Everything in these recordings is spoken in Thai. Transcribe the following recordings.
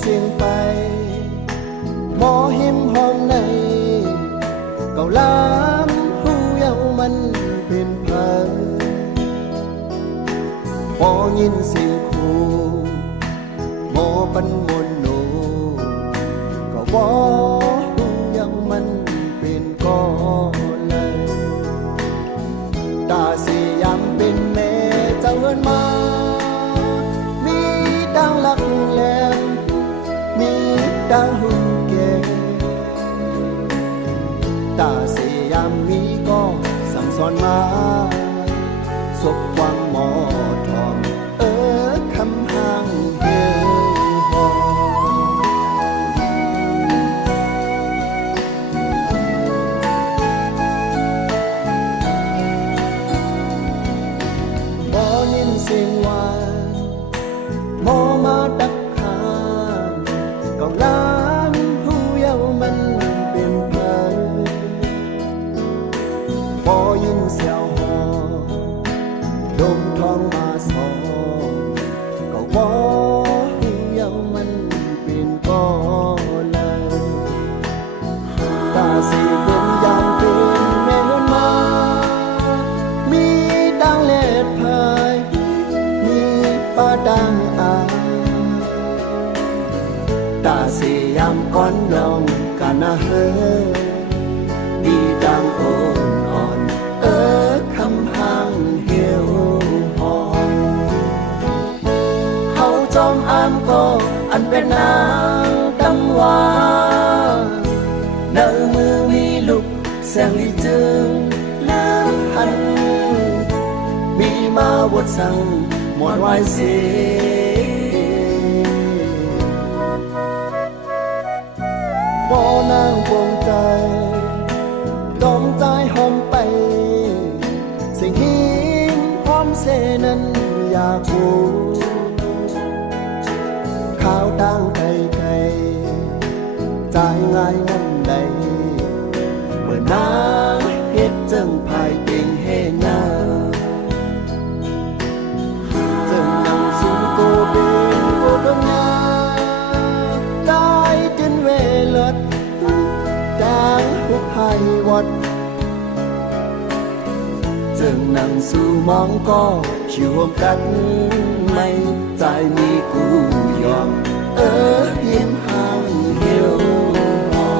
เสียงไปหมอหิมห้องในเก่าล้ำหูเยามันเป็นเพิงพอยินเสียงครูหมอปันมนโนก็บ่หูเยามันเป็นก็เลยตาเสียามเป็นแม่เจ้าเอิ้นมามีดังหลักแหลมมีดังหุ่นแก่ตาเสียามมีก็สั่งสอนมาสบความหมอทองคำห่างเหี่ยวหอบ่ยินเสียงว่าหมอมาดักขางก็ล้างหูเยามันเป็นเพิงบ่ยินเสียวหอดมทองมาสองก็บ่หูเยามันเป็นก็เลยตาสีเป็นอย่างเป็นแม่เงินมามีดังเล็ดพายมีป้าดังอาตาสียามก้อนลองกันนะเฮดีดังโอนอ่อนคำห่างเหี่ยวหอนเฮาจอมอามก็อันเป็นนางดำว่าเนื้อมือมีลุกแสงลีจึงเลือกหันมีมาบทสั่งหมดไว้เสียบ่นางวงใจดอมใจหอมไปสิ่งหิมหอมเสนั้นอยากหูข้าวตั้งไก่ไก่ใจง่ายนั่นใดเมื่อนางเฮ็ดจึงภายเก่งเฮนาจึงนำสู่โกเป็นโกดงงาใจจนเวลดจางหุบให้วัดจึงนั่งสู่มองก็อยู่ร่วมกันไม่ใจมีกูยอมยิ้มห่างเหี่ยวหอ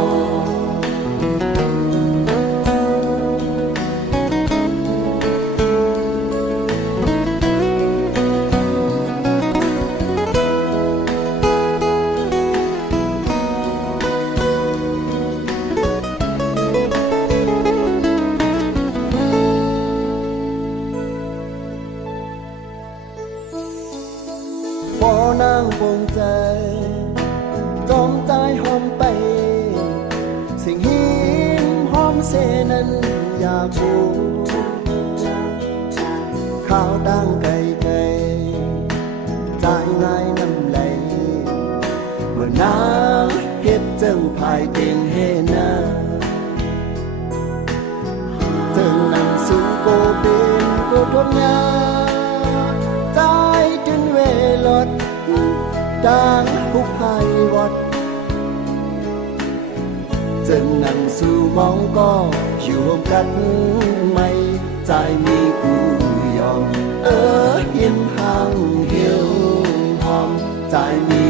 บ่นางปวงใจจอมใจหอมไปสิ่งหิมหอมเสนั้นอยากหูข้าวดังไก่ไก่ใจง่ายน้ำไหลเมื่อนางเฮ็ดจึงภายเก่งเฮนาจึงนั่งสู่โกเป็นโกทนยาใจจนเวลดดังหุบให้วัดจึงนั่งสู่มองก็อยู่ร่วมกันไม่ใจมีกูยอมยิ้มห่างเหี่ยวหอมใจมี